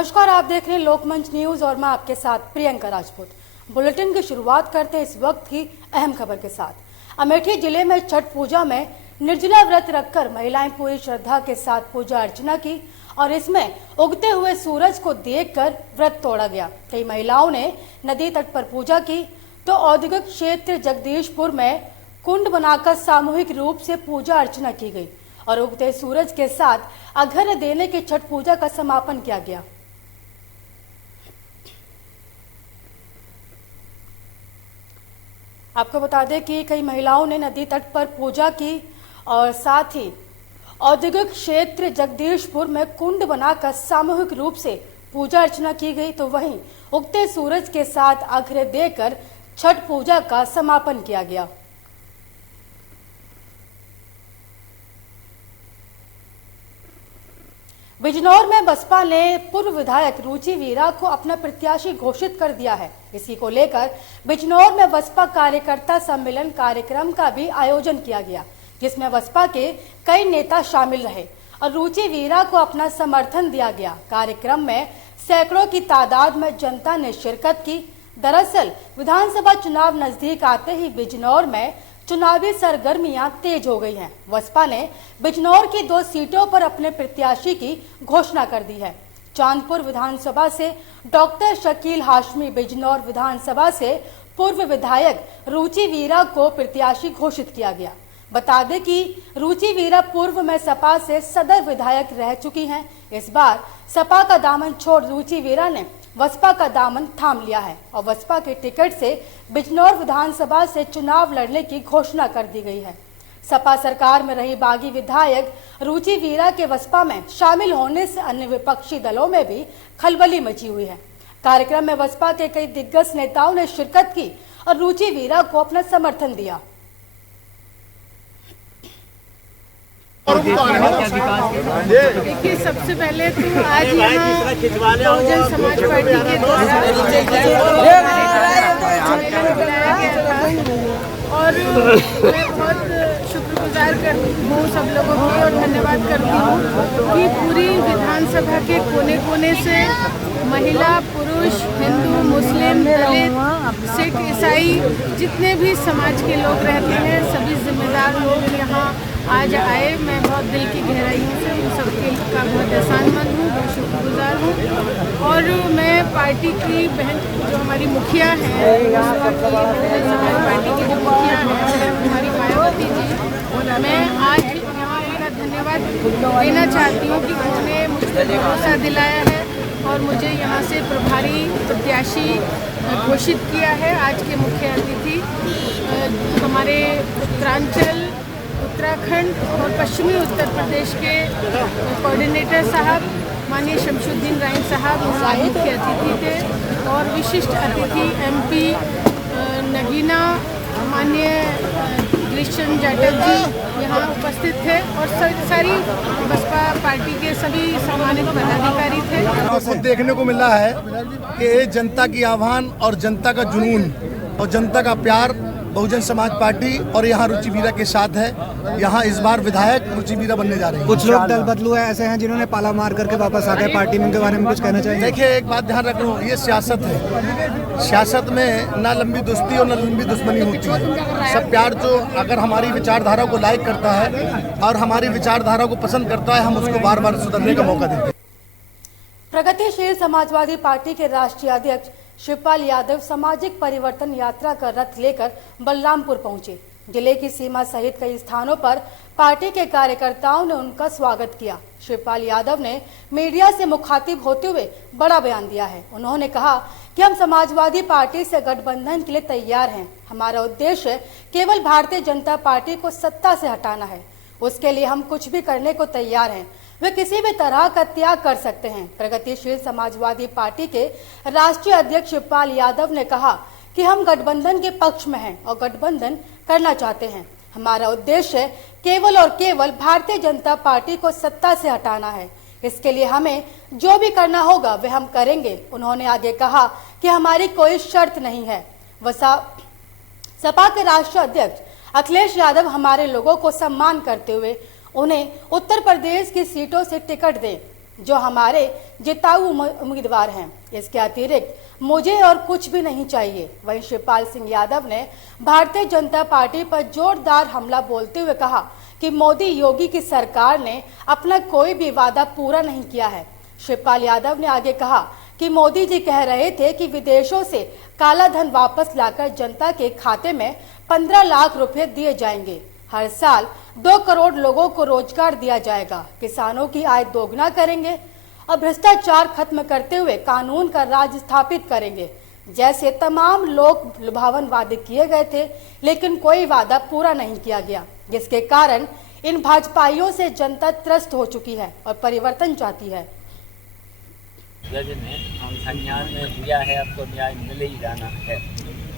नमस्कार, आप देख रहे हैं लोकमंच न्यूज और मैं आपके साथ प्रियंका राजपूत। बुलेटिन की शुरुआत करते हैं इस वक्त की अहम खबर के साथ। अमेठी जिले में छठ पूजा में निर्जला व्रत रखकर महिलाएं पूरी श्रद्धा के साथ पूजा अर्चना की और इसमें उगते हुए सूरज को देखकर व्रत तोड़ा गया। कई महिलाओं ने नदी तट पर पूजा की तो औद्योगिक क्षेत्र जगदीशपुर में कुंड बनाकर सामूहिक रूप से पूजा अर्चना की गई और उगते सूरज के साथ अर्घ्य देने की छठ पूजा का समापन किया गया। आपको बता दें कि कई महिलाओं ने नदी तट पर पूजा की और साथ ही औद्योगिक क्षेत्र जगदीशपुर में कुंड बनाकर सामूहिक रूप से पूजा अर्चना की गई तो वहीं उगते सूरज के साथ अर्घ्य देकर छठ पूजा का समापन किया गया। बिजनौर में बसपा ने पूर्व विधायक रुचि वीरा को अपना प्रत्याशी घोषित कर दिया है। इसी को लेकर बिजनौर में बसपा कार्यकर्ता सम्मेलन कार्यक्रम का भी आयोजन किया गया, जिसमें बसपा के कई नेता शामिल रहे और रुचि वीरा को अपना समर्थन दिया गया। कार्यक्रम में सैकड़ों की तादाद में जनता ने शिरकत की। दरअसल विधानसभा चुनाव नजदीक आते ही बिजनौर में चुनावी सरगर्मियां तेज हो गई हैं। बसपा ने बिजनौर की 2 सीटों पर अपने प्रत्याशी की घोषणा कर दी है। चांदपुर विधानसभा से डॉक्टर शकील हाशमी, बिजनौर विधानसभा से पूर्व विधायक रुचि वीरा को प्रत्याशी घोषित किया गया। बता दें कि रुचि वीरा पूर्व में सपा से सदर विधायक रह चुकी हैं। इस बार सपा का दामन छोड़ रुचि वीरा ने बसपा का दामन थाम लिया है और बसपा के टिकट से बिजनौर विधानसभा से चुनाव लड़ने की घोषणा कर दी गई है। सपा सरकार में रही बागी विधायक रुचि वीरा के बसपा में शामिल होने से अन्य विपक्षी दलों में भी खलबली मची हुई है। कार्यक्रम में बसपा के कई दिग्गज नेताओं ने शिरकत की और रुचि वीरा को अपना समर्थन दिया। देखिए, सबसे पहले तो आज यहाँ बहुजन समाज पार्टी के द्वारा बुलाया गया था और मैं बहुत शुक्रगुजार हूँ सब लोगों की और धन्यवाद करती हूँ कि पूरी विधानसभा के कोने कोने से महिला, पुरुष, हिंदू, मुस्लिम, दलित, सिख, ईसाई जितने भी समाज के लोग रहते हैं, सभी जिम्मेदार लोग यहाँ आज आए। मैं बहुत दिल की गहराइयों से उन सबके का बहुत एहसानमंद हूँ, बहुत शुक्रगुजार हूँ। और मैं पार्टी की बहन जो हमारी मुखिया हैं, समाज पार्टी की जो मुखिया हैं हमारी मायावती जी, मैं आज यहाँ इनका धन्यवाद देना चाहती हूँ कि उन्होंने मुझे भरोसा दिलाया है और मुझे यहाँ से प्रभारी प्रत्याशी घोषित किया है। आज के मुख्य अतिथि हमारे उत्तरांचल, उत्तराखंड और पश्चिमी उत्तर प्रदेश के कोऑर्डिनेटर साहब माननीय शमशुद्दीन राइन साहब मुख्य अतिथि थे और विशिष्ट अतिथि MP नगीना माननीय कृष्ण जाटव जी यहाँ उपस्थित थे और सारी बसपा पार्टी के सभी सम्मानित पदाधिकारी थे। आपको देखने को मिला है कि जनता की आह्वान और जनता का जुनून और जनता का प्यार बहुजन समाज पार्टी और यहाँ रुचि वीरा के साथ है। यहाँ इस बार विधायक रुचि वीरा बनने जा रहे हैं। कुछ लोग दल बदलू है ऐसे हैं जिन्होंने पाला मार करके वापस आ गए पार्टी में, उनके बारे में कुछ कहना चाहिए? देखिए, एक बात ध्यान रखो, ये सियासत है। सियासत में ना लंबी दोस्ती और ना लंबी दुश्मनी होती है। सब प्यार जो अगर हमारी विचारधारा को लाइक करता है और हमारी विचारधारा को पसंद करता है, हम उसको बार बार सुधरने का मौका देते हैं। प्रगतिशील समाजवादी पार्टी के राष्ट्रीय अध्यक्ष शिवपाल यादव सामाजिक परिवर्तन यात्रा का रथ लेकर बलरामपुर पहुंचे। जिले की सीमा सहित कई स्थानों पर पार्टी के कार्यकर्ताओं ने उनका स्वागत किया। शिवपाल यादव ने मीडिया से मुखातिब होते हुए बड़ा बयान दिया है। उन्होंने कहा कि हम समाजवादी पार्टी से गठबंधन के लिए तैयार हैं। हमारा उद्देश्य केवल भारतीय जनता पार्टी को सत्ता से हटाना है। उसके लिए हम कुछ भी करने को तैयार हैं। वे किसी भी तरह का त्याग कर सकते हैं। प्रगतिशील समाजवादी पार्टी के राष्ट्रीय अध्यक्ष शिवपाल यादव ने कहा कि हम गठबंधन के पक्ष में हैं और गठबंधन करना चाहते हैं। हमारा उद्देश्य केवल और केवल भारतीय जनता पार्टी को सत्ता से हटाना है। इसके लिए हमें जो भी करना होगा वह हम करेंगे। उन्होंने आगे कहा कि हमारी कोई शर्त नहीं है। सपा के राष्ट्रीय अध्यक्ष अखिलेश यादव हमारे लोगों को सम्मान करते हुए उन्हें उत्तर प्रदेश की सीटों से टिकट दें। जो हमारे जिताऊ उम्मीदवार हैं। इसके अतिरिक्त मुझे और कुछ भी नहीं चाहिए। वहीं शिवपाल सिंह यादव ने भारतीय जनता पार्टी पर जोरदार हमला बोलते हुए कहा कि मोदी योगी की सरकार ने अपना कोई भी वादा पूरा नहीं किया है। शिवपाल यादव ने आगे कहा कि मोदी जी कह रहे थे कि विदेशों से काला धन वापस लाकर जनता के खाते में 15 लाख रुपए दिए जाएंगे। हर साल 2 करोड़ लोगों को रोजगार दिया जाएगा। किसानों की आय दोगुना करेंगे और भ्रष्टाचार खत्म करते हुए कानून का राज स्थापित करेंगे। जैसे तमाम लोग लुभावन वादे किए गए थे, लेकिन कोई वादा पूरा नहीं किया गया, जिसके कारण इन भाजपाइयों से जनता त्रस्त हो चुकी है और परिवर्तन चाहती है। जज ने हम संज्ञान में दिया है, आपको न्याय मिल ही जाना है।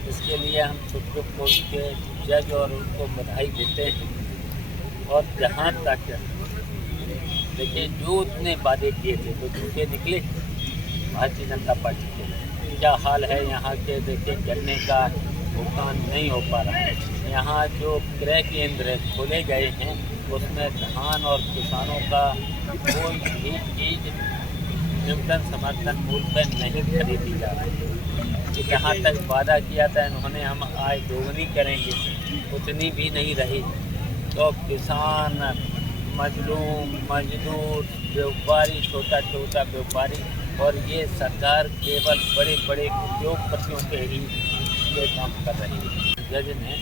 इसके लिए हम सुप्रीम कोर्ट के जज और उनको बधाई देते हैं। और जहाँ तक देखिए, जो उतने वादे किए थे तो झूठे निकले भारतीय जनता पार्टी के। क्या हाल है यहाँ के, देखिए गन्ने का भुगतान नहीं हो पा रहा है। यहाँ जो क्रय केंद्र खोले गए हैं उसमें धान और किसानों का कोई भी चीज़ न्यूनतम समर्थन मूल्य पर नहीं खरीदी जा रही है। जहाँ तक वादा किया था इन्होंने हम आय दोगुनी करेंगे, उतनी भी नहीं रही। तो किसान, मजदूर, व्यापारी, छोटा व्यापारी और ये सरकार केवल बड़े बड़े उद्योगपतियों के ही ये काम कर रही है। जज ने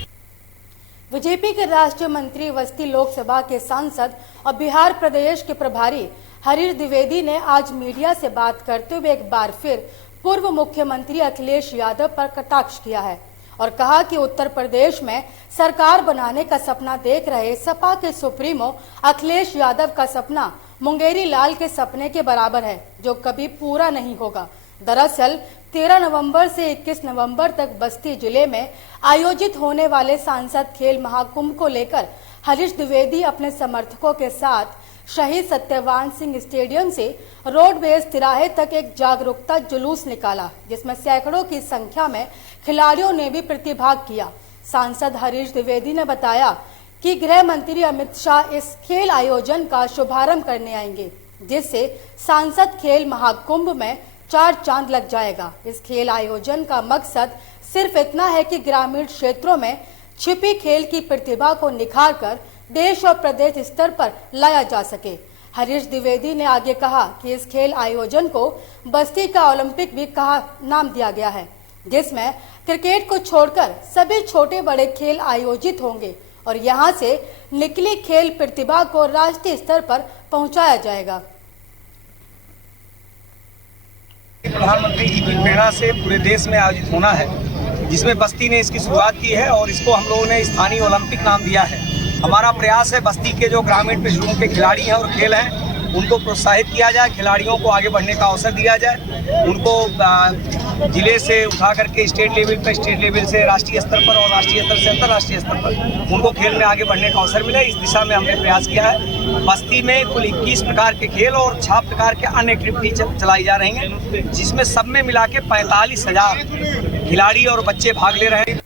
बीजेपी के राष्ट्रीय मंत्री, बस्ती लोकसभा के सांसद और बिहार प्रदेश के प्रभारी हरीश द्विवेदी ने आज मीडिया से बात करते हुए एक बार फिर पूर्व मुख्यमंत्री अखिलेश यादव पर कटाक्ष किया है और कहा कि उत्तर प्रदेश में सरकार बनाने का सपना देख रहे सपा के सुप्रीमो अखिलेश यादव का सपना मुंगेरी लाल के सपने के बराबर है, जो कभी पूरा नहीं होगा। दरअसल 13 नवंबर से 21 नवंबर तक बस्ती जिले में आयोजित होने वाले सांसद खेल महाकुंभ को लेकर हरीश द्विवेदी अपने समर्थकों के साथ शहीद सत्यवान सिंह स्टेडियम से रोडवेज तिराहे तक एक जागरूकता जुलूस निकाला, जिसमें सैकड़ों की संख्या में खिलाड़ियों ने भी प्रतिभाग किया। सांसद हरीश द्विवेदी ने बताया कि गृह मंत्री अमित शाह इस खेल आयोजन का शुभारंभ करने आएंगे, जिससे सांसद खेल महाकुंभ में 4 चांद लग जाएगा। इस खेल आयोजन का मकसद सिर्फ इतना है कि ग्रामीण क्षेत्रों में छिपी खेल की प्रतिभा को निखार कर देश और प्रदेश स्तर पर लाया जा सके। हरीश द्विवेदी ने आगे कहा कि इस खेल आयोजन को बस्ती का ओलंपिक भी नाम दिया गया है, जिसमें क्रिकेट को छोड़कर सभी छोटे बड़े खेल आयोजित होंगे और यहां से निकली खेल प्रतिभा को राष्ट्रीय स्तर पर पहुंचाया जाएगा। प्रधानमंत्री जी की प्रेरणा से पूरे देश में आयोजित होना है, जिसमें बस्ती ने इसकी शुरुआत की है और इसको हम लोगों ने स्थानीय ओलंपिक नाम दिया है। हमारा प्रयास है बस्ती के जो ग्रामीण पृष्ठभूमि के खिलाड़ी हैं और खेल हैं उनको प्रोत्साहित किया जाए, खिलाड़ियों को आगे बढ़ने का अवसर दिया जाए, उनको जिले से उठा करके स्टेट लेवल से राष्ट्रीय स्तर पर और राष्ट्रीय स्तर से अंतर्राष्ट्रीय स्तर पर उनको खेल में आगे बढ़ने का अवसर मिले। इस दिशा में हमने प्रयास किया है। बस्ती में कुल 21 प्रकार के खेल और 6 प्रकार के अन्य एक्टिविटी चलाई जा रही हैं, जिसमें सब में मिला के 45,000 खिलाड़ी और बच्चे भाग ले रहे हैं।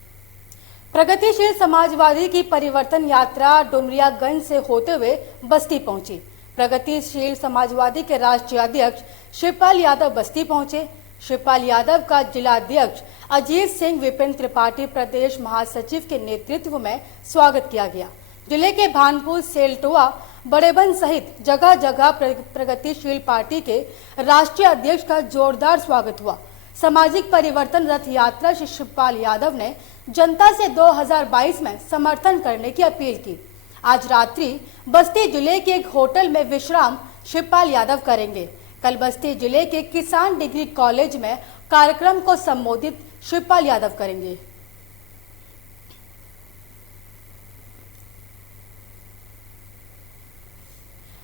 प्रगतिशील समाजवादी की परिवर्तन यात्रा डुमरियागंज से होते हुए बस्ती पहुंची। प्रगतिशील समाजवादी के राष्ट्रीय अध्यक्ष शिवपाल यादव बस्ती पहुंचे। शिवपाल यादव का जिलाध्यक्ष अजीत सिंह विपिन त्रिपाठी प्रदेश महासचिव के नेतृत्व में स्वागत किया गया। जिले के भानपुर, सेलटुआ, बड़ेबन सहित जगह जगह प्रगतिशील पार्टी के राष्ट्रीय अध्यक्ष का जोरदार स्वागत हुआ। सामाजिक परिवर्तन रथ यात्रा से शिवपाल यादव ने जनता से 2022 में समर्थन करने की अपील की। आज रात्रि बस्ती जिले के एक होटल में विश्राम शिवपाल यादव करेंगे। कल बस्ती जिले के किसान डिग्री कॉलेज में कार्यक्रम को संबोधित शिवपाल यादव करेंगे।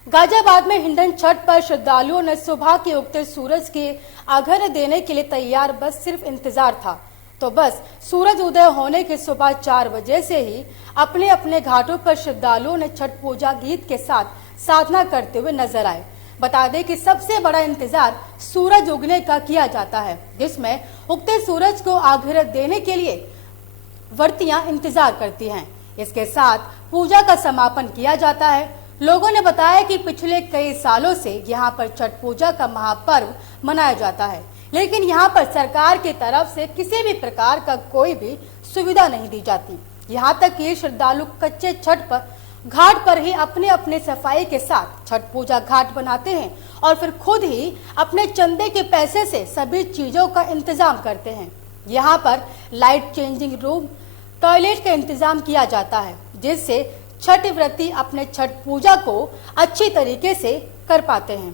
गाजियाबाद में हिंडन छठ पर श्रद्धालुओं ने सुबह के उगते सूरज के अर्घ्य देने के लिए तैयार, बस सिर्फ इंतजार था। तो बस सूरज उदय होने के सुबह 4 बजे से ही अपने अपने घाटों पर श्रद्धालुओं ने छठ पूजा गीत के साथ साधना करते हुए नजर आए। बता दें कि सबसे बड़ा इंतजार सूरज उगने का किया जाता है, जिसमें उगते सूरज को अर्घ्य देने के लिए व्रतियां इंतजार करती हैं। इसके साथ पूजा का समापन किया जाता है। लोगों ने बताया कि पिछले कई सालों से यहाँ पर छठ पूजा का महापर्व मनाया जाता है, लेकिन यहाँ पर सरकार की तरफ से किसी भी प्रकार का कोई भी सुविधा नहीं दी जाती। यहाँ तक कि श्रद्धालु कच्चे छठ पर घाट पर ही अपने अपने सफाई के साथ छठ पूजा घाट बनाते हैं और फिर खुद ही अपने चंदे के पैसे से सभी चीजों का इंतजाम करते हैं। यहाँ पर लाइट चेंजिंग रूम, टॉयलेट का इंतजाम किया जाता है, जिससे छठ व्रती अपने छठ पूजा को अच्छी तरीके से कर पाते हैं।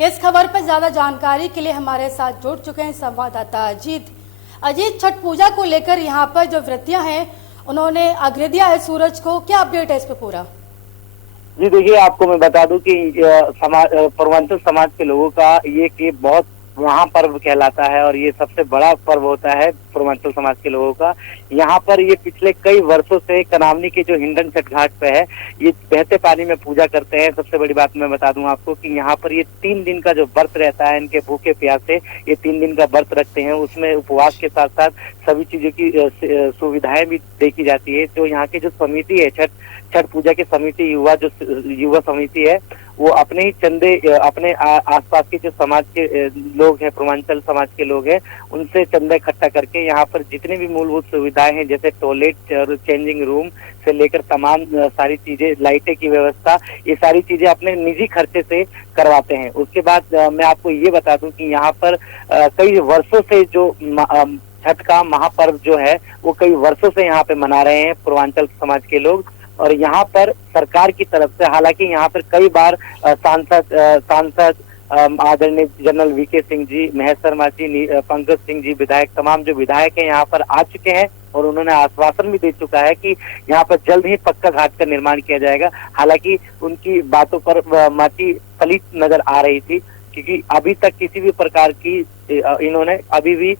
इस खबर पर ज्यादा जानकारी के लिए हमारे साथ जुड़ चुके हैं संवाददाता अजीत। छठ पूजा को लेकर यहाँ पर जो व्रतियां हैं उन्होंने अर्घ्य दिया है सूरज को, क्या अपडेट है इस पे पूरा? जी देखिए, आपको मैं बता दूं कि पूर्वांचल समाज के लोगों का ये बहुत महापर्व कहलाता है और ये सबसे बड़ा पर्व होता है पूर्वांचल समाज के लोगों का। यहाँ पर ये पिछले कई वर्षों से कनावनी के जो हिंडन छठ घाट पे है, ये बहते पानी में पूजा करते हैं। सबसे बड़ी बात मैं बता दूं आपको कि यहाँ पर ये 3 दिन का जो व्रत रहता है, इनके भूखे प्यासे ये 3 दिन का व्रत रखते हैं। उसमें उपवास के साथ साथ सभी चीजों की सुविधाएं भी देखी जाती है। जो यहाँ की जो समिति है, छठ पूजा की समिति, युवा समिति है, वो अपने ही चंदे अपने आसपास के जो समाज के लोग हैं, पूर्वांचल समाज के लोग हैं, उनसे चंदा इकट्ठा करके यहाँ पर जितनी भी मूलभूत सुविधाएं हैं, जैसे टॉयलेट और चेंजिंग रूम से लेकर तमाम सारी चीजें, लाइटें की व्यवस्था, ये सारी चीजें अपने निजी खर्चे से करवाते हैं। उसके बाद मैं आपको ये बता दूं कि यहाँ पर कई वर्षों से जो छठ का महापर्व जो है वो कई वर्षों से यहाँ पे मना रहे हैं पूर्वांचल समाज के लोग। और यहाँ पर सरकार की तरफ से, हालांकि यहाँ पर कई बार सांसद आदरणीय जनरल वीके सिंह जी, महेश शर्मा जी, पंकज सिंह जी, विधायक, तमाम जो विधायक हैं यहाँ पर आ चुके हैं और उन्होंने आश्वासन भी दे चुका है कि यहाँ पर जल्द ही पक्का घाट का निर्माण किया जाएगा। हालांकि उनकी बातों पर माटी पलीत नजर आ रही थी, क्योंकि अभी तक किसी भी प्रकार की इन्होंने अभी भी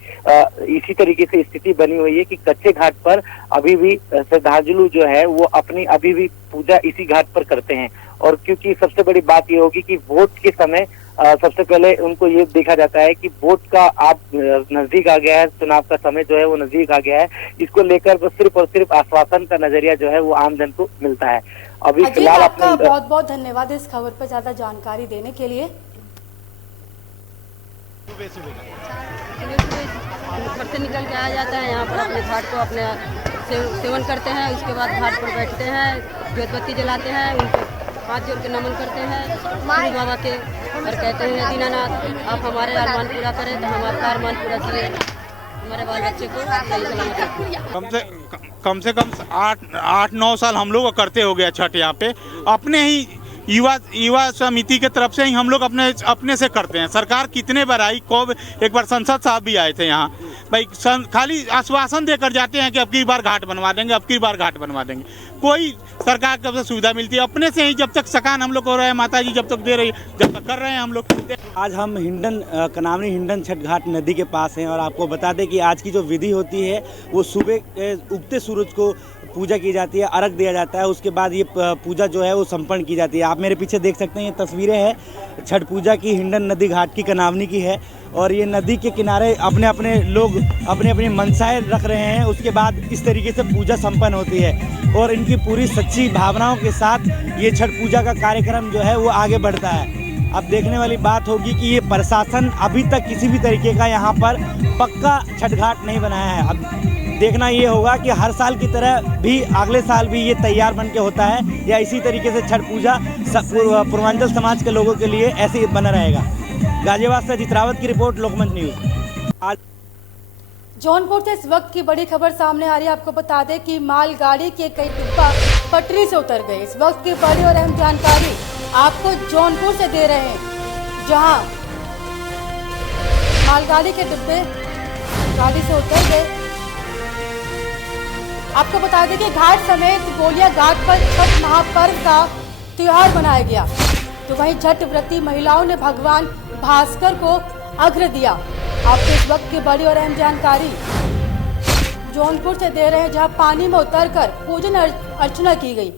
इसी तरीके से स्थिति बनी हुई है कि कच्चे घाट पर अभी भी श्रद्धालु जो है वो अपनी अभी भी पूजा इसी घाट पर करते हैं। और क्योंकि सबसे बड़ी बात ये होगी कि वोट के समय सबसे पहले उनको ये देखा जाता है कि वोट का आप नजदीक आ गया है, चुनाव का समय जो है वो नजदीक आ गया है, इसको लेकर तो सिर्फ और सिर्फ आश्वासन का नजरिया जो है वो आम जन को मिलता है। अभी फिलहाल आपका बहुत बहुत धन्यवाद इस खबर पर ज्यादा जानकारी देने के लिए। घर से निकल के आ जाता है, यहाँ पर अपने घाट को अपने सेवन करते हैं, उसके बाद घाट पर बैठते हैं, ज्योत बत्ती जलाते हैं, उनको हाथ जोड़ के नमन करते हैं गुरु बाबा के और कहते हैं दीनानाथ आप हमारे अरमान पूरा करें, तो हम आपका अरमान पूरा करें, हमारे बाल बच्चे को सही सलामत रखें। कम से कम 8-9 साल हम लोग करते हो गया छठ यहाँ पे, अपने ही युवा समिति के तरफ से ही हम लोग अपने से करते हैं। सरकार कितने बार आई, एक बार संसद साहब भी आए थे यहाँ, भाई खाली आश्वासन देकर जाते हैं कि अब की बार घाट बनवा देंगे, अब की बार घाट बनवा देंगे। कोई सरकार की तरफ से सुविधा मिलती है अपने से ही, जब तक सकान हम लोग हो रहे हैं, माता जी जब तक दे रही, जब तक कर रहे हैं हम लोग। आज हम कनावनी हिंडन छठ घाट नदी के पास हैं और आपको बता दें कि आज की जो विधि होती है वो सुबह उगते सूरज को पूजा की जाती है, अर्घ दिया जाता है, उसके बाद ये पूजा जो है वो संपन्न की जाती है। आप मेरे पीछे देख सकते हैं ये तस्वीरें हैं छठ पूजा की, हिंडन नदी घाट की, कनावनी की है। और ये नदी के किनारे अपने अपने लोग अपनी अपनी मनसाएं रख रहे हैं, उसके बाद इस तरीके से पूजा संपन्न होती है और इनकी पूरी सच्ची भावनाओं के साथ ये छठ पूजा का कार्यक्रम जो है वो आगे बढ़ता है। अब देखने वाली बात होगी कि ये प्रशासन अभी तक किसी भी तरीके का यहाँ पर पक्का छठ घाट नहीं बनाया है। अब देखना ये होगा कि हर साल की तरह भी अगले साल भी ये तैयार बन के होता है या इसी तरीके से छठ पूजा पूर्वांचल समाज के लोगों के लिए ऐसे ही बना रहेगा। गाजियाबाद से अजीत रावत की रिपोर्ट, लोकमंच न्यूज। आज जौनपुर से इस वक्त की बड़ी खबर सामने आ रही है। आपको बता दें कि मालगाड़ी के कई डिब्बा पटरी से उतर गए। इस वक्त की बड़ी और अहम जानकारी आपको जौनपुर से दे रहे हैं, जहां मालगाड़ी के डिब्बे गाड़ी से उतर गए। आपको बता दें कि घाट समेत गोलिया घाट पर छठ महापर्व का त्योहार मनाया गया, तो वहीं छठ व्रती महिलाओं ने भगवान भास्कर को अर्घ्य दिया। आपको इस वक्त की बड़ी और अहम जानकारी जौनपुर से दे रहे हैं, जहां पानी में उतरकर पूजन अर्चना की गई।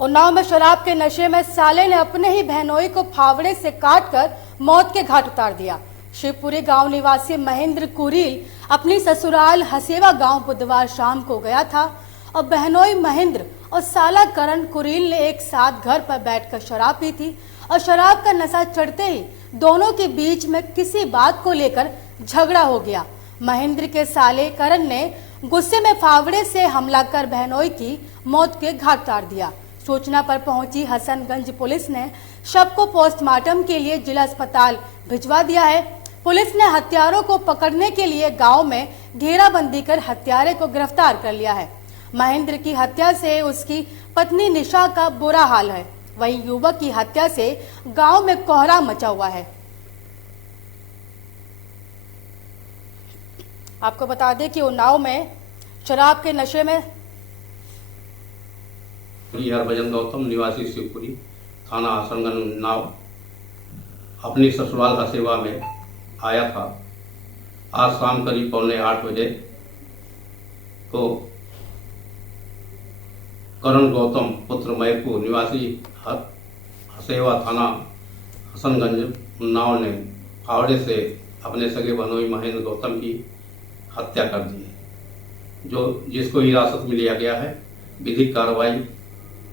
उन्नाव में शराब के नशे में साले ने अपने ही बहनोई को फावड़े से काटकर मौत के घाट उतार दिया। शिवपुरी गांव निवासी महेंद्र कुरील अपनी ससुराल हसेवा गांव बुधवार शाम को गया था और बहनोई महेंद्र और साला करण कुरील ने एक साथ घर पर बैठकर शराब पी थी और शराब का नशा चढ़ते ही दोनों के बीच में किसी बात को लेकर झगड़ा हो गया। महेंद्र के साले करण ने गुस्से में फावड़े से हमला कर बहनोई की मौत के घाट उतार दिया। सूचना पर पहुंची हसनगंज पुलिस ने शव को पोस्टमार्टम के लिए जिला अस्पताल भिजवा दिया है। पुलिस ने हत्यारों को पकड़ने के लिए गांव में घेराबंदी कर हत्यारे को गिरफ्तार कर लिया है। महेंद्र की हत्या से उसकी पत्नी निशा का बुरा हाल है। वहीं युवक की हत्या से गांव में कोहरा मचा हुआ है। आपको बता दें कि उन्नाव में शराब के नशे में हरभजन गौतम निवासी शिवपुरी थाना हसनगंज उन्नाव अपनी ससुराल हसेवा में आया था। आज शाम करीब 7:45 बजे को करण गौतम पुत्र मैकू निवासी हसेवा थाना हसनगंज उन्नाव ने फावड़े से अपने सगे बहनोई महेंद्र गौतम की हत्या कर दी है, जिसको हिरासत में लिया गया है। विधिक कार्रवाई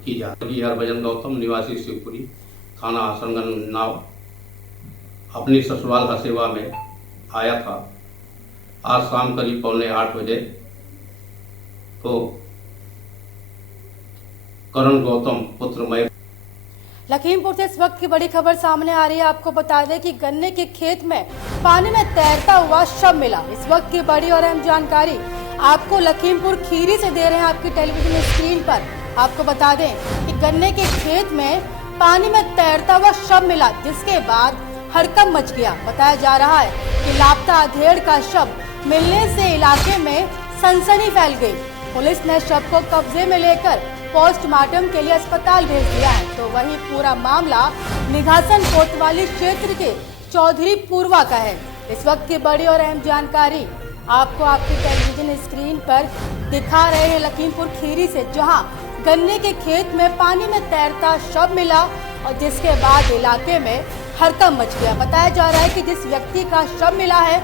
की जा रही है। हरभजन गौतम निवासी शिवपुरी थाना हसनगंज उन्नाव अपनी ससुराल हसेवा में आया था। आज शाम करीब 7:45 बजे को करण गौतम पुत्र मय लखीमपुर से इस वक्त की बड़ी खबर सामने आ रही है। आपको बता दें कि गन्ने के खेत में पानी में तैरता हुआ शव मिला। इस वक्त की बड़ी और अहम जानकारी आपको लखीमपुर खीरी से दे रहे हैं आपकी टेलीविजन स्क्रीन पर। आपको बता दें कि गन्ने के खेत में पानी में तैरता हुआ शव मिला, जिसके बाद हड़कंप मच गया। बताया जा रहा है कि लापता अधेड़ का शव मिलने से इलाके में सनसनी फैल गई। पुलिस ने शव को कब्जे में लेकर पोस्टमार्टम के लिए अस्पताल भेज दिया है। तो वहीं पूरा मामला निघासन कोतवाली क्षेत्र के चौधरी पूर्वा का है। इस वक्त की बड़ी और अहम जानकारी आपको आपकी टेलीविजन स्क्रीन पर दिखा रहे हैं लखीमपुर खीरी से, जहां गन्ने के खेत में पानी में तैरता शव मिला और जिसके बाद इलाके में हड़कंप मच गया। बताया जा रहा है कि जिस व्यक्ति का शव मिला है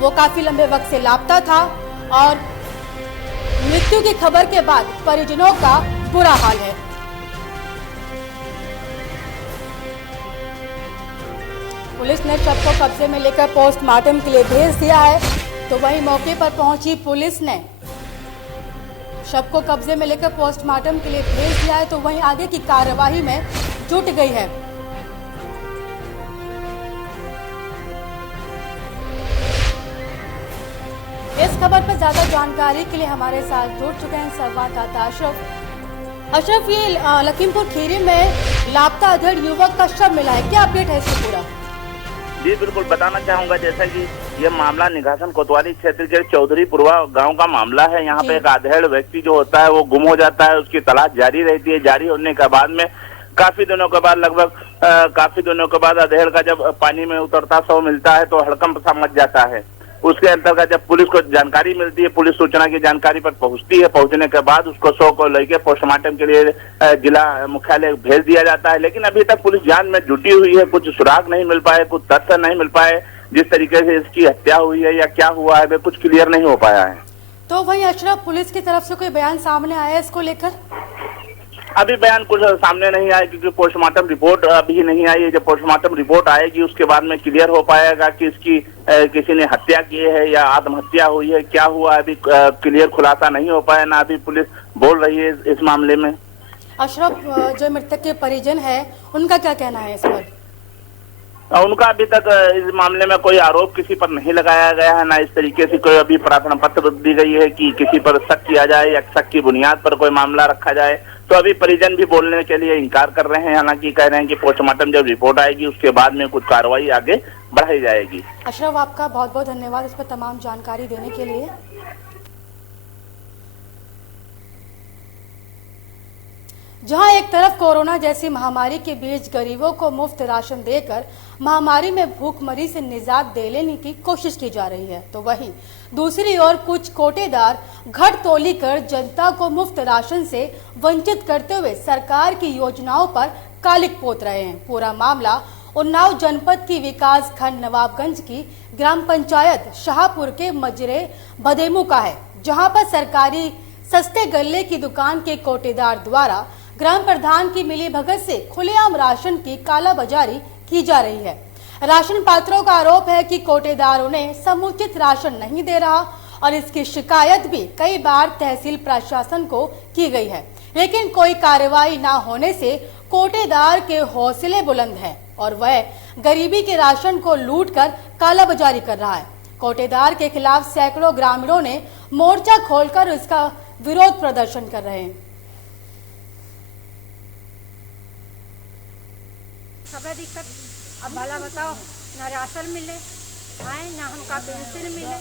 वो काफी लंबे वक्त से लापता था और मृत्यु की खबर के बाद परिजनों का बुरा हाल है। पुलिस ने शव को कब्जे में लेकर पोस्टमार्टम के लिए भेज दिया है। तो वहीं मौके पर पहुंची पुलिस ने शव को कब्जे में लेकर पोस्टमार्टम के लिए भेज दिया है। तो वहीं आगे की कार्यवाही में जुट गई है। इस खबर पर ज्यादा जानकारी के लिए हमारे साथ जुड़ चुके हैं संवाददाता अशरफ। अशरफ, ये लखीमपुर खीरी में लापता अधेड़ युवक का शव मिला है, क्या अपडेट है इससे पूरा? जी बिल्कुल बताना चाहूंगा, जैसा कि ये मामला निघासन कोतवाली क्षेत्र के चौधरी पूर्वा गांव का मामला है। यहाँ पे एक अधेड़ व्यक्ति जो होता है वो गुम हो जाता है, उसकी तलाश जारी रहती है। जारी होने के बाद में काफी दिनों के बाद लगभग अधेड़ का जब पानी में उतरता शव मिलता है तो हड़कंप सा मच जाता है। उसके अंतर्गत जब पुलिस को जानकारी मिलती है, पुलिस सूचना की जानकारी पर पहुंचती है। पहुंचने के बाद उसको शव को लेके पोस्टमार्टम के लिए जिला मुख्यालय भेज दिया जाता है। लेकिन अभी तक पुलिस जांच में जुटी हुई है, कुछ सुराग नहीं मिल पाए, कुछ तथ्य नहीं मिल पाए। जिस तरीके से इसकी हत्या हुई है या क्या हुआ है वे कुछ क्लियर नहीं हो पाया है। तो वहीं अशरफ, पुलिस की तरफ से कोई बयान सामने आया है इसको लेकर? अभी बयान कुछ सामने नहीं आया क्योंकि पोस्टमार्टम रिपोर्ट अभी नहीं आई है। जब पोस्टमार्टम रिपोर्ट आएगी उसके बाद में क्लियर हो पाएगा कि इसकी किसी ने हत्या की है या आत्महत्या हुई है, क्या हुआ अभी क्लियर खुलासा नहीं हो पाया, ना अभी पुलिस बोल रही है इस मामले में। अशरफ, जो मृतक के परिजन है उनका क्या कहना है इस पर? उनका अभी तक इस मामले में कोई आरोप किसी पर नहीं लगाया गया है, ना इस तरीके से कोई अभी प्रार्थना पत्र दी गई है कि किसी पर शक किया जाए या शक की बुनियाद पर कोई मामला रखा जाए। तो अभी परिजन भी बोलने के लिए इनकार कर रहे हैं। हालांकि कह रहे हैं कि पोस्टमार्टम जब रिपोर्ट आएगी उसके बाद में कुछ कार्रवाई आगे बढ़ाई जाएगी। अशरफ, आपका बहुत बहुत धन्यवाद इस पर तमाम जानकारी देने के लिए। जहां एक तरफ कोरोना जैसी महामारी के बीच गरीबों को मुफ्त राशन देकर महामारी में भूखमरी से निजात दे लेने की कोशिश की जा रही है, तो वहीं दूसरी ओर कुछ कोटेदार घटतोली कर जनता को मुफ्त राशन से वंचित करते हुए सरकार की योजनाओं पर कालिक पोत रहे हैं। पूरा मामला उन्नाव जनपद की विकास खंड नवाबगंज की ग्राम पंचायत शाहपुर के मजरे भदेमू का है, जहां पर सरकारी सस्ते गल्ले की दुकान के कोटेदार द्वारा ग्राम प्रधान की मिलीभगत से खुलेआम राशन की कालाबाजारी की जा रही है। राशन पात्रों का आरोप है कि कोटेदार उन्हें समुचित राशन नहीं दे रहा और इसकी शिकायत भी कई बार तहसील प्रशासन को की गई है, लेकिन कोई कार्रवाई न होने से कोटेदार के हौसले बुलंद हैं और वह गरीबी के राशन को लूटकर कालाबाजारी कर रहा है। कोटेदार के खिलाफ सैकड़ों ग्रामीणों ने मोर्चा खोलकर इसका विरोध प्रदर्शन कर रहे हैं। सब दिक्कत अब भला बताओ, ना राशन मिले आए, ना हमका पेंशन मिले,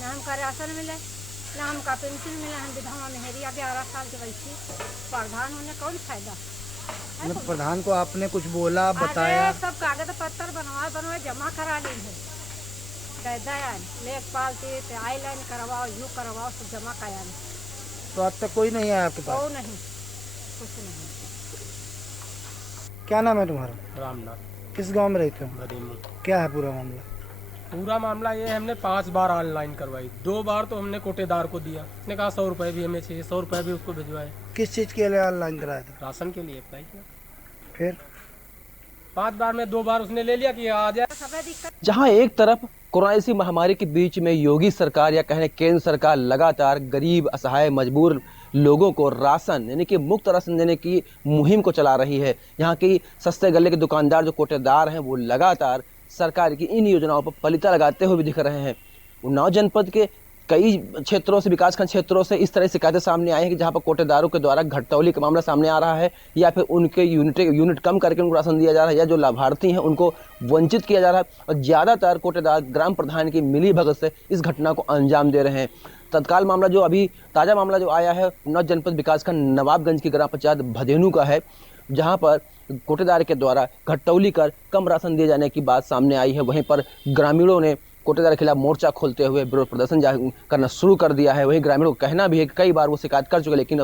ना हमका राशन मिले, ना हमका पेंशन मिले। हम विधवा मेहरिया 11 साल के बैठी, प्रधान होने कौन फायदा? प्रधान को आपने कुछ बोला, बताया? सब कागज पत्र बनवाए जमा करा ली है, लेखपाल से आई लाइन करवाओ, यू करवाओ, सब जमा कराया। तो आज तक कोई नहीं आया आपके पास? नहीं, कुछ नहीं। क्या नाम है तुम्हारा? रामनाथ। किस गांव में रहते हो? भदेमू। क्या है पूरा मामला? पूरा मामला ये है, हमने 5 बार ऑनलाइन करवाई, 2 बार तो हमने कोटेदार को दिया, उसने कहा 100 रुपये भी हमें चाहिए, 100 रुपये भी उसको भिजवाए। किस चीज़ के लिए ऑनलाइन कराया था? राशन के लिए अप्लाई किया। फिर 5 बार में 2 बार उसने ले लिया कि आ जाए। जहां एक तरफ कोरोना जैसी महामारी के बीच में योगी सरकार या कहें केंद्र सरकार लगातार गरीब, असहाय, मजबूर लोगों को राशन यानी कि मुफ्त राशन देने की मुहिम को चला रही है। यहाँ की सस्ते गल्ले के दुकानदार जो कोटेदार हैं वो लगातार सरकार की इन योजनाओं पर पलीता लगाते हुए भी दिख रहे हैं। उन्नाव जनपद के कई क्षेत्रों से, विकासखंड क्षेत्रों से इस तरह शिकायतें सामने आई हैं कि जहां पर कोटेदारों के द्वारा घटतौली का मामला सामने आ रहा है या फिर उनके यूनिट कम करके उनको राशन दिया जा रहा है या जो लाभार्थी हैं उनको वंचित किया जा रहा है और ज़्यादातर कोटेदार ग्राम प्रधान की मिलीभगत से इस घटना को अंजाम दे रहे हैं। तत्काल मामला जो अभी ताज़ा मामला जो आया है उन्नाव जनपद विकासखंड नवाबगंज की ग्राम पंचायत भदेनू का है, जहाँ पर कोटेदार के द्वारा घटतौली कर कम राशन दिए जाने की बात सामने आई है। वहीं पर ग्रामीणों ने कोटेदार के खिलाफ मोर्चा खोलते हुए विरोध प्रदर्शन करना शुरू कर दिया है। वहीं ग्रामीणों का कहना भी है कि कई बार वो शिकायत कर चुके, लेकिन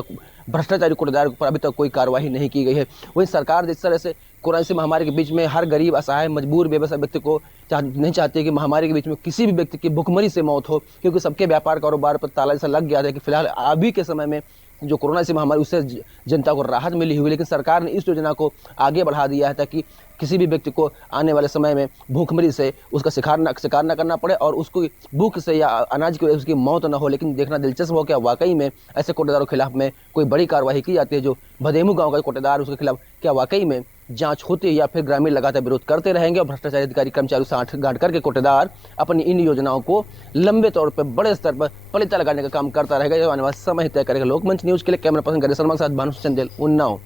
भ्रष्टाचारी कोटेदार पर अभी तक कोई कार्रवाई नहीं की गई है। वहीं सरकार जिस तरह से कोरोना से महामारी के बीच में हर गरीब, असहाय, मजबूर, बेबस व्यक्ति को नहीं चाहते कि महामारी के बीच में किसी भी व्यक्ति की भुखमरी से मौत हो, क्योंकि सबके व्यापार कारोबार पर ताला ऐसा लग गया था कि फिलहाल अभी के समय में जो कोरोना से महामारी उससे जनता को राहत मिली हुई, लेकिन सरकार ने इस योजना को आगे बढ़ा दिया है ताकि किसी भी व्यक्ति को आने वाले समय में भूखमरी से उसका शिकार न करना पड़े और उसको भूख से या अनाज की वजह से उसकी मौत न हो। लेकिन देखना दिलचस्प हो क्या वाकई में ऐसे कोटेदारों के खिलाफ में कोई बड़ी कार्रवाई की जाती है। जो भदेमू गाँव का कोटेदार उसके खिलाफ क्या वाकई में जांच होती है या फिर ग्रामीण लगातार विरोध करते रहेंगे और भ्रष्टाचारी अधिकारी कर्मचारी साठ गांठ करके कोटेदार अपनी इन योजनाओं को लंबे तौर पर बड़े स्तर पर पलीता लगाने का काम करता रहेगा। जो आने वाला समय तय करेगा। लोकमंच न्यूज के लिए कैमरा पर्सन गणेश शर्मा के साथ भानु चंदेल, उन्नाव।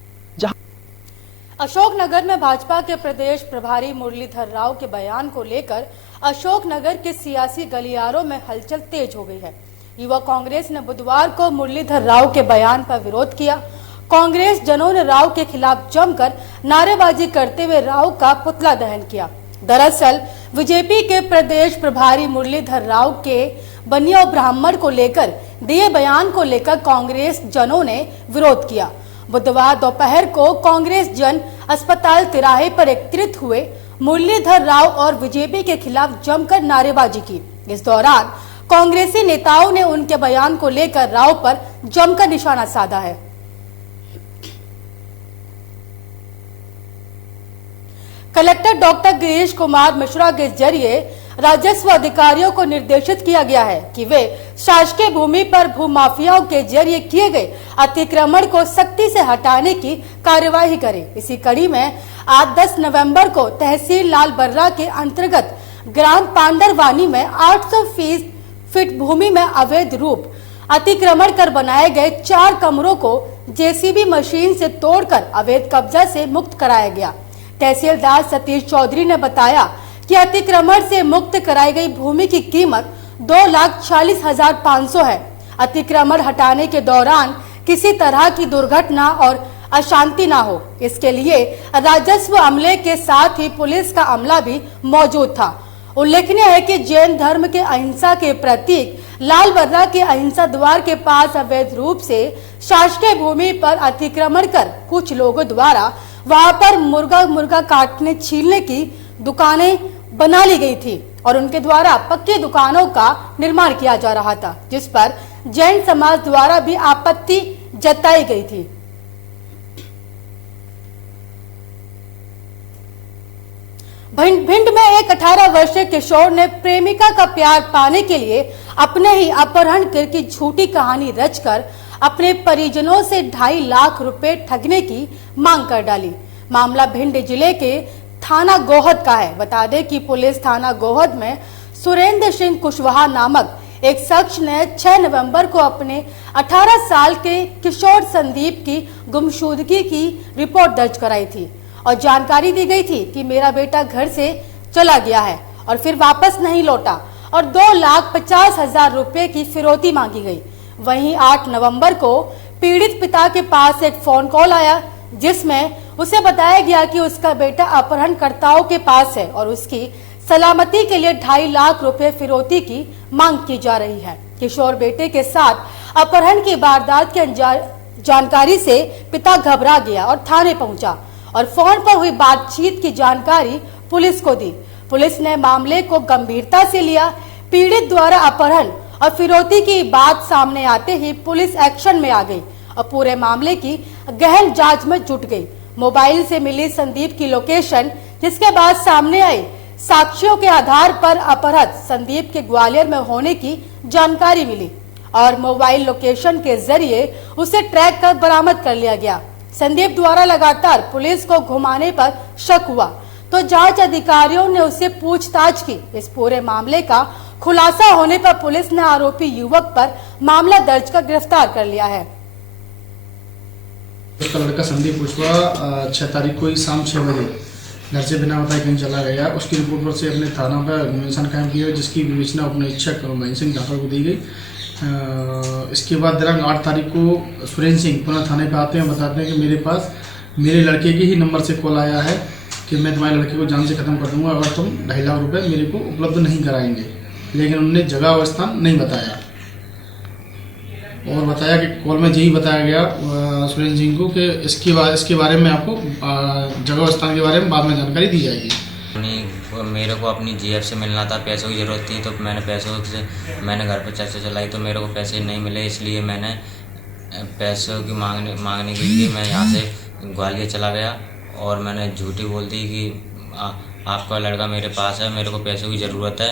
अशोकनगर में भाजपा के प्रदेश प्रभारी मुरलीधर राव के बयान को लेकर अशोकनगर के सियासी गलियारों में हलचल तेज हो गई है। युवा कांग्रेस ने बुधवार को मुरलीधर राव के बयान पर विरोध किया। कांग्रेस जनों ने राव के खिलाफ जमकर नारेबाजी करते हुए राव का पुतला दहन किया। दरअसल बीजेपी के प्रदेश प्रभारी मुरलीधर राव के बनिया ब्राह्मण को लेकर दिए बयान को लेकर कांग्रेस जनों ने विरोध किया। बुधवार दोपहर को कांग्रेस जन अस्पताल तिराहे पर एकत्रित हुए मुरलीधर राव और बीजेपी के खिलाफ जमकर नारेबाजी की। इस दौरान कांग्रेसी नेताओं ने उनके बयान को लेकर राव पर जमकर निशाना साधा है। कलेक्टर डॉक्टर गिरीश कुमार मिश्रा के जरिए राजस्व अधिकारियों को निर्देशित किया गया है कि वे शासकीय भूमि पर भूमाफियाओं के जरिए किए गए अतिक्रमण को सख्ती से हटाने की कार्यवाही करें। इसी कड़ी में आज 10 नवंबर को तहसील लाल बर्रा के अंतर्गत ग्राम पांडरवानी में 800 फीट भूमि में अवैध रूप अतिक्रमण कर बनाए गए 4 कमरों को जेसीबी मशीन से तोड़कर अवैध कब्जा से मुक्त कराया गया। तहसीलदार सतीश चौधरी ने बताया कि अतिक्रमण से मुक्त कराई गई भूमि की कीमत 2,40,500 है। अतिक्रमण हटाने के दौरान किसी तरह की दुर्घटना और अशांति ना हो, इसके लिए राजस्व अमले के साथ ही पुलिस का अमला भी मौजूद था। उल्लेखनीय है कि जैन धर्म के अहिंसा के प्रतीक लाल बर्रा के अहिंसा द्वार के पास अवैध रूप से शासकीय भूमि पर अतिक्रमण कर कुछ लोगों द्वारा वहां पर मुर्गा काटने छीलने की दुकानें बना ली गई थी और उनके द्वारा पक्की दुकानों का निर्माण किया जा रहा था, जिस पर जैन समाज द्वारा भी आपत्ति जताई गई थी। भिंड में एक 18 वर्षीय किशोर ने प्रेमिका का प्यार पाने के लिए अपने ही अपहरण की झूठी कहानी रचकर अपने परिजनों से 2.5 लाख रुपए ठगने की मांग कर डाली। मामला भिंड जिले के थाना गोहद का है। बता दें कि पुलिस थाना गोहद में सुरेंद्र सिंह कुशवाहा नामक एक शख्स ने 6 नवंबर को अपने 18 साल के किशोर संदीप की गुमशुदगी की रिपोर्ट दर्ज कराई थी और जानकारी दी गई थी कि मेरा बेटा घर से चला गया है और फिर वापस नहीं लौटा और 2,50,000 रुपए की फिरौती मांगी गई। वहीं 8 नवंबर को पीड़ित पिता के पास एक फोन कॉल आया जिसमें उसे बताया गया कि उसका बेटा अपहरणकर्ताओं के पास है और उसकी सलामती के लिए 2.5 लाख रुपए फिरौती की मांग की जा रही है। किशोर बेटे के साथ अपहरण की वारदात की जानकारी से पिता घबरा गया और थाने पहुंचा और फोन पर हुई बातचीत की जानकारी पुलिस को दी। पुलिस ने मामले को गंभीरता से लिया। पीड़ित द्वारा अपहरण और फिरौती की बात सामने आते ही पुलिस एक्शन में आ गई और पूरे मामले की गहन जांच में जुट गई। मोबाइल से मिली संदीप की लोकेशन, जिसके बाद सामने आई साक्ष्यों के आधार पर अपहरण संदीप के ग्वालियर में होने की जानकारी मिली और मोबाइल लोकेशन के जरिए उसे ट्रैक कर बरामद कर लिया गया। संदीप द्वारा लगातार पुलिस को घुमाने पर शक हुआ तो जांच अधिकारियों ने उससे पूछताछ की। इस पूरे मामले का खुलासा होने पर पुलिस ने आरोपी युवक पर मामला दर्ज कर गिरफ्तार कर लिया है। उसका लड़का संदीप कुशवाहा 6 तारीख को ही शाम 6 बजे घर से बिना बताए कहीं चला गया। उसकी रिपोर्ट पर से अपने थाना पर निवेदन कायम किया, जिसकी विवेचना अपने इच्छक महेंद्र सिंह ठाकुर को दी गई। इसके बाद दिनांक 8 तारीख को सुरेंद्र सिंह पुनः थाने पर आते हैं, बताते हैं कि मेरे पास मेरे लड़के के ही नंबर से कॉल आया है कि मैं तुम्हारे लड़के को जान से खत्म कर दूंगा अगर तुम 2.5 लाख रुपये मेरे को उपलब्ध नहीं कराएंगे। लेकिन उन्होंने जगह और स्थान नहीं बताया और बताया कि कॉल में यही बताया गया सुरेंद्र सिंह को कि इसके बारे में आपको जगह और स्थान के बारे में बाद में जानकारी दी जाएगी। मेरे को अपनी जीएफ से मिलना था, पैसों की ज़रूरत थी तो मैंने घर पर चर्चा चलाई तो मेरे को पैसे नहीं मिले, इसलिए मैंने पैसों की मांगने के लिए मैं यहाँ से ग्वालियर चला गया और मैंने झूठी बोल दी कि आपका लड़का मेरे पास है, मेरे को पैसों की ज़रूरत है,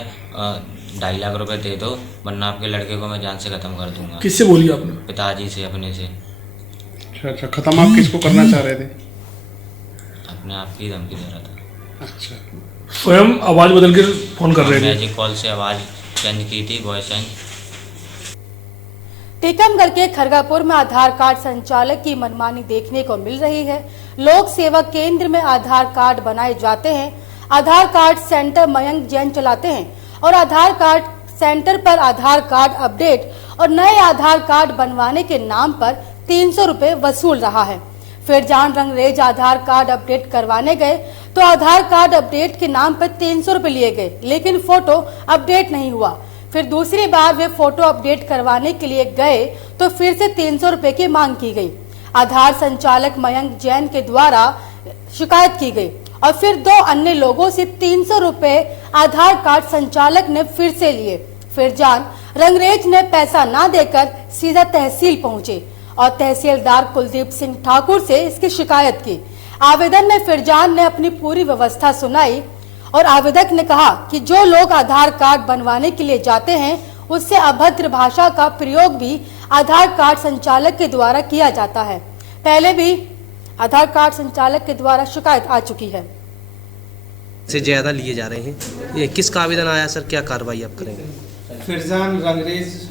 2.5 लाख रुपए दे दो वरना आपके लड़के को मैं जान से ख़त्म कर दूंगा। किससे बोली आपने? पिताजी से, अपने से। अच्छा, ख़त्म आप किसको करना चाह रहे थे? अपने आप की धमकी दे रहा था। अच्छा, स्वयं आवाज़ बदल कर फ़ोन कर रहे थे? मैजिक कॉल से आवाज़ चेंज की थी, वॉइस चेंज। टीकमगढ़ के खरगापुर में आधार कार्ड संचालक की मनमानी देखने को मिल रही है। लोक सेवा केंद्र में आधार कार्ड बनाए जाते हैं। आधार कार्ड सेंटर मयंक जैन चलाते हैं और आधार कार्ड सेंटर पर आधार कार्ड अपडेट और नए आधार कार्ड बनवाने के नाम पर 300 रुपए वसूल रहा है। फिर जान रंगरेज आधार कार्ड अपडेट करवाने गए तो आधार कार्ड अपडेट के नाम पर 300 रुपए लिए गए, लेकिन फोटो अपडेट नहीं हुआ। फिर दूसरी बार वे फोटो अपडेट करवाने के लिए गए तो फिर से 300 रुपए की मांग की गई। आधार संचालक मयंक जैन के द्वारा शिकायत की गई और फिर 2 अन्य लोगों से 300 रुपए आधार कार्ड संचालक ने फिर से लिए। फिर जान रंगरेज ने पैसा ना देकर सीधा तहसील पहुंचे और तहसीलदार कुलदीप सिंह ठाकुर से इसकी शिकायत की। आवेदन में फिरजान ने अपनी पूरी व्यवस्था सुनाई और आवेदक ने कहा कि जो लोग आधार कार्ड बनवाने के लिए जाते हैं उससे अभद्र भाषा का प्रयोग भी आधार कार्ड संचालक के द्वारा किया जाता है। पहले भी आधार कार्ड संचालक के द्वारा शिकायत आ चुकी है। से ज्यादा लिए जा रहे हैं, ये किसका आवेदन आया सर, क्या कार्रवाई आप करेंगे? फिरजान रंगरेज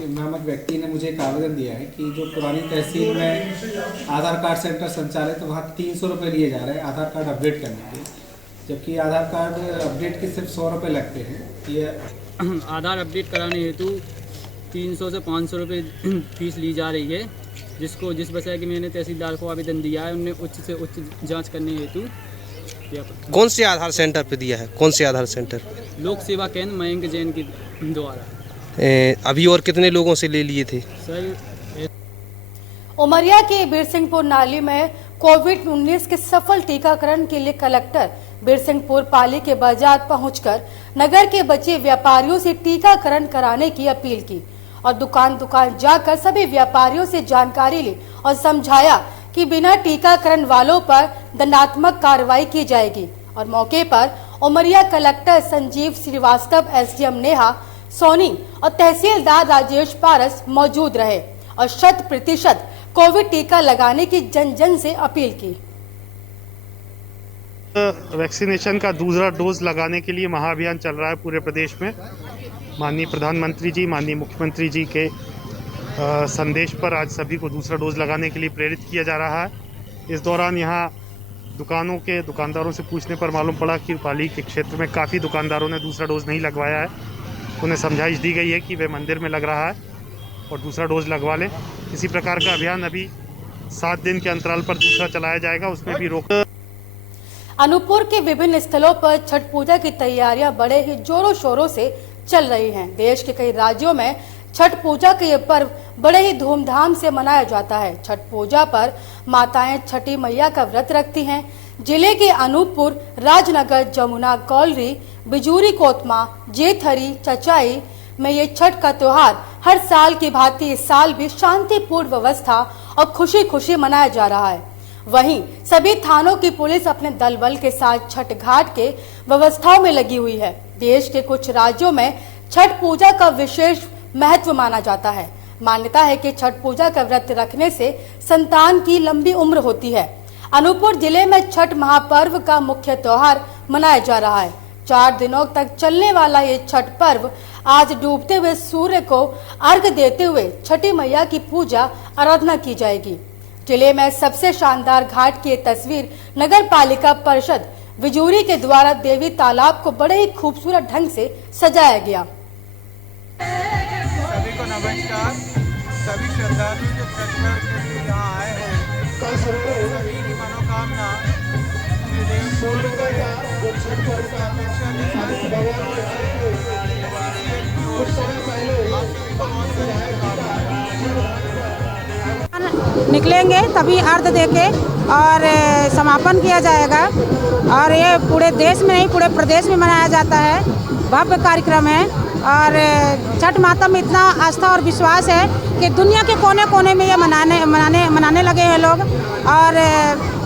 नामक व्यक्ति ने मुझे एक आवेदन दिया है कि जो पुरानी तहसील में आधार कार्ड सेंटर संचालित है वहाँ 300 रुपये लिए जा रहे हैं आधार कार्ड अपडेट करने के, जबकि आधार कार्ड अपडेट के सिर्फ 100 रुपये लगते हैं। ये आधार अपडेट कराने हेतु 300 से 500 रुपये फीस ली जा रही है, जिस वजह कि मैंने तहसीलदार को आवेदन दिया है, उन्हें उच्च से उच्च जांच करने हेतु। कौन से आधार सेंटर पे दिया है? कौन से आधार सेंटर? लोक सेवा केंद्र मयंक जैन के द्वारा। अभी और कितने लोगों से ले लिए थे? सर, उमरिया के बीरसिंहपुर नाली में कोविड-19 के सफल टीकाकरण के लिए कलेक्टर बीरसिंहपुर पाली के बाजार पहुंचकर नगर के बचे व्यापारियों से टीकाकरण कराने की अपील की और दुकान दुकान जाकर सभी व्यापारियों से जानकारी ली और समझाया कि बिना टीकाकरण वालों पर दंडात्मक कार्रवाई की जाएगी। और मौके पर उमरिया कलेक्टर संजीव श्रीवास्तव, एसडीएम नेहा सोनी और तहसीलदार राजेश पारस मौजूद रहे और 100% कोविड टीका लगाने की जन जन से अपील की। वैक्सीनेशन का दूसरा डोज लगाने के लिए महाअभियान चल रहा है पूरे प्रदेश में। माननीय प्रधानमंत्री जी, माननीय मुख्यमंत्री जी के संदेश पर आज सभी को दूसरा डोज लगाने के लिए प्रेरित किया जा रहा है। इस दौरान यहाँ दुकानदारों से पूछने पर मालूम पड़ा कि पाली के क्षेत्र में काफ़ी दुकानदारों ने दूसरा डोज नहीं लगवाया है। उन्हें समझाइश दी गई है कि वे मंदिर में लग रहा है और दूसरा डोज लगवा लें। इसी प्रकार का अभियान अभी 7 दिन के अंतराल पर दूसरा चलाया जाएगा, उसमें भी रोक। अनूपपुर के विभिन्न स्थलों पर छठ पूजा की तैयारियां बड़े ही जोरों शोरों से चल रही हैं। देश के कई राज्यों में छठ पूजा का ये पर्व बड़े ही धूमधाम से मनाया जाता है। छठ पूजा पर माताएं छठी मैया का व्रत रखती हैं। जिले के अनूपपुर, राजनगर, जमुना, कौलरी, बिजूरी, कोतमा, जेथरी, चचाई में ये छठ का त्योहार हर साल की भांति इस साल भी शांतिपूर्ण व्यवस्था और खुशी खुशी मनाया जा रहा है। वहीं सभी थानों की पुलिस अपने दल बल के साथ छठ घाट के व्यवस्थाओं में लगी हुई है। देश के कुछ राज्यों में छठ पूजा का विशेष महत्व माना जाता है। मान्यता है कि छठ पूजा का व्रत रखने से संतान की लंबी उम्र होती है। अनूपपुर जिले में छठ महापर्व का मुख्य त्योहार मनाया जा रहा है। 4 दिनों तक चलने वाला ये छठ पर्व आज डूबते हुए सूर्य को अर्घ देते हुए छठी मैया की पूजा आराधना की जाएगी। जिले में सबसे शानदार घाट की तस्वीर नगर पालिका परिषद विजूरी के द्वारा देवी तालाब को बड़े ही खूबसूरत ढंग से सजाया गया। सभी को नमस्कार। सभी श्रद्धालु जो छठ पर्व के लिए यहाँ आए हैं, सभी की मनोकामना पूर्ण निकलेंगे तभी अर्घ देके और समापन किया जाएगा। और ये पूरे देश में नहीं, पूरे प्रदेश में मनाया जाता है। भव्य कार्यक्रम है और छठ माता में इतना आस्था और विश्वास है कि दुनिया के कोने कोने में ये मनाने लगे हैं लोग। और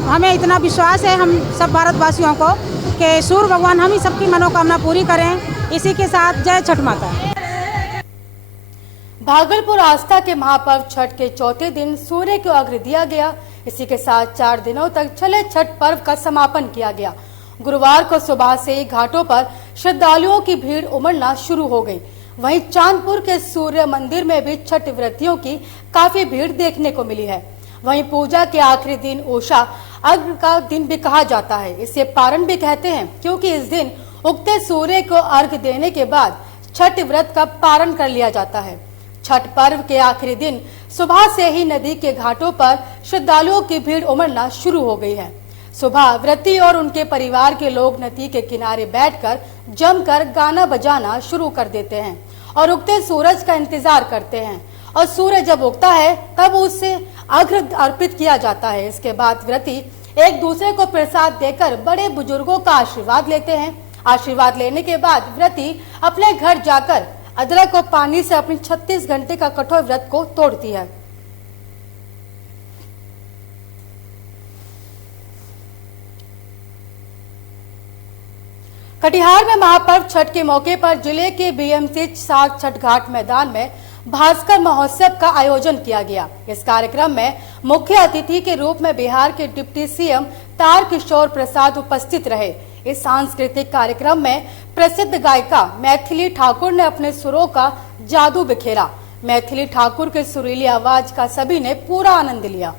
हमें इतना विश्वास है हम सब भारतवासियों को कि सूर्य भगवान हम ही सबकी मनोकामना पूरी करें। इसी के साथ जय छठ माता। भागलपुर आस्था के महापर्व छठ के चौथे दिन सूर्य को अर्घ्य दिया गया। इसी के साथ 4 दिनों तक चले छठ पर्व का समापन किया गया। गुरुवार को सुबह से ही घाटों पर श्रद्धालुओं की भीड़ उमड़ना शुरू हो गई। वहीं चांदपुर के सूर्य मंदिर में भी छठ व्रतियों की काफी भीड़ देखने को मिली है। वहीं पूजा के आखिरी दिन उषा अर्घ्य का दिन भी कहा जाता है। इसे पारण भी कहते हैं क्योंकि इस दिन उगते सूर्य को अर्घ्य देने के बाद छठ व्रत का पारण कर लिया जाता है। छठ पर्व के आखिरी दिन सुबह से ही नदी के घाटों पर श्रद्धालुओं की भीड़ उमड़ना शुरू हो गई है। सुबह व्रती और उनके परिवार के लोग नदी के किनारे बैठकर जमकर गाना बजाना शुरू कर देते हैं और उगते सूरज का इंतजार करते हैं। और सूरज जब उगता है तब उससे अर्घ्य अर्पित किया जाता है। इसके बाद व्रती एक दूसरे को प्रसाद देकर बड़े बुजुर्गों का आशीर्वाद लेते हैं। आशीर्वाद लेने के बाद व्रती अपने घर जाकर अदरक और पानी से अपनी 36 घंटे का कठोर व्रत को तोड़ती है। कटिहार में महापर्व छठ के मौके पर जिले के बीएमसी 7 छठ घाट मैदान में भास्कर महोत्सव का आयोजन किया गया। इस कार्यक्रम में मुख्य अतिथि के रूप में बिहार के डिप्टी सीएम तारकिशोर प्रसाद उपस्थित रहे। इस सांस्कृतिक कार्यक्रम में प्रसिद्ध गायिका मैथिली ठाकुर ने अपने सुरों का जादू बिखेरा। मैथिली ठाकुर के सुरीली आवाज का सभी ने पूरा आनंद लिया।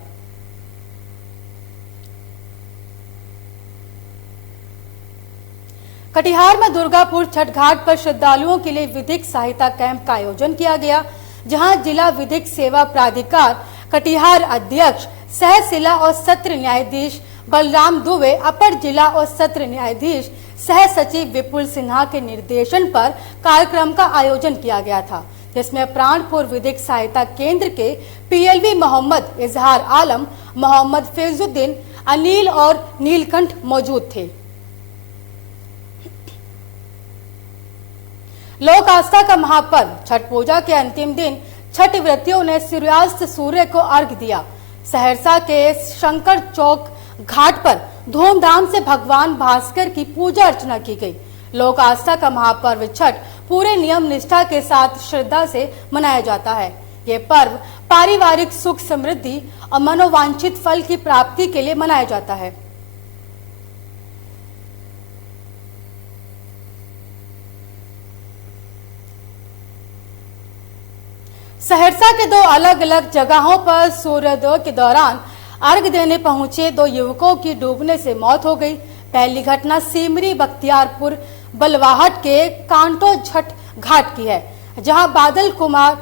कटिहार में दुर्गापुर छठ घाट पर श्रद्धालुओं के लिए विधिक सहायता कैंप का आयोजन किया गया। जहां जिला विधिक सेवा प्राधिकार कटिहार अध्यक्ष सह जिला और सत्र न्यायाधीश बलराम दुबे, अपर जिला और सत्र न्यायाधीश सह सचिव विपुल सिन्हा के निर्देशन पर कार्यक्रम का आयोजन किया गया था, जिसमें प्राणपुर विधिक सहायता केंद्र के पीएलवी मोहम्मद इजहार आलम, मोहम्मद फैजुद्दीन, अनिल और नीलकंठ मौजूद थे। लोक आस्था का महापर्व छठ पूजा के अंतिम दिन छठ व्रतियों ने सूर्यास्त सूर्य को अर्घ दिया। सहरसा के शंकर चौक घाट पर धूमधाम से भगवान भास्कर की पूजा अर्चना की गई। लोक आस्था का महापर्व छठ पूरे नियम निष्ठा के साथ श्रद्धा से मनाया जाता है। ये पर्व पारिवारिक सुख समृद्धि और मनोवांछित फल की प्राप्ति के लिए मनाया जाता है। सहरसा के दो अलग अलग जगहों पर सूर्योदय के दौरान अर्घ देने पहुंचे दो युवकों की डूबने से मौत हो गई। पहली घटना सिमरी बख्तियारपुर बलवाहट के कांटो छठ घाट की है, जहां बादल कुमार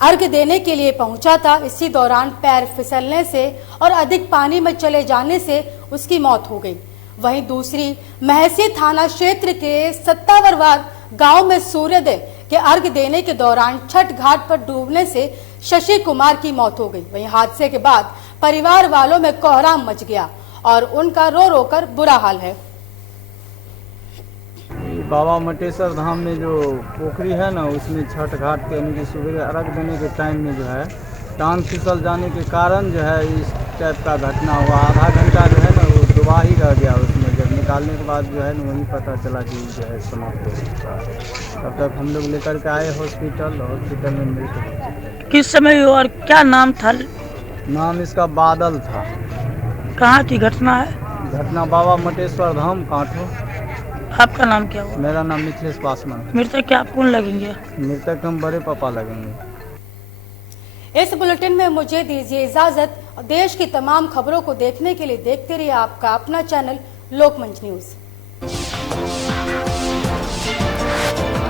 अर्घ देने के लिए पहुंचा था। इसी दौरान पैर फिसलने से और अधिक पानी में चले जाने से उसकी मौत हो गई। वहीं दूसरी महसी थाना क्षेत्र के सत्तावरवार गांव में सूर्योदय के अर्घ देने के दौरान छठ घाट पर डूबने से शशि कुमार की मौत हो गई। वहीं हादसे के बाद परिवार वालों में कोहराम मच गया और उनका रो रो कर बुरा हाल है। बाबा मटेश्वर धाम में जो पोखरी है ना, उसमें छठ घाट के यानी कि सुबह अर्घ देने के टाइम में जो है टांग फिसल जाने के कारण जो है इस टाइप का घटना हुआ। आधा घंटा जो है ना वो डुबा ही रह गया उसमें। जब निकालने के बाद जो है ना वही पता चला कि जो है समाप्त हो चुका है। तब तक हम लोग लेकर के आए हॉस्पिटल में मृत। किस समय और क्या नाम था? नाम इसका बादल था। कहाँ की घटना है? घटना बाबा मटेश्वर धाम कांठो। आपका नाम क्या हुआ? मेरा नाम मिथिलेश पासवान। मृतक क्या कौन लगेंगे? मृतक हम बड़े पापा लगेंगे। इस बुलेटिन में मुझे दीजिए इजाजत। देश की तमाम खबरों को देखने के लिए देखते रहिए आपका अपना चैनल लोकमंच न्यूज।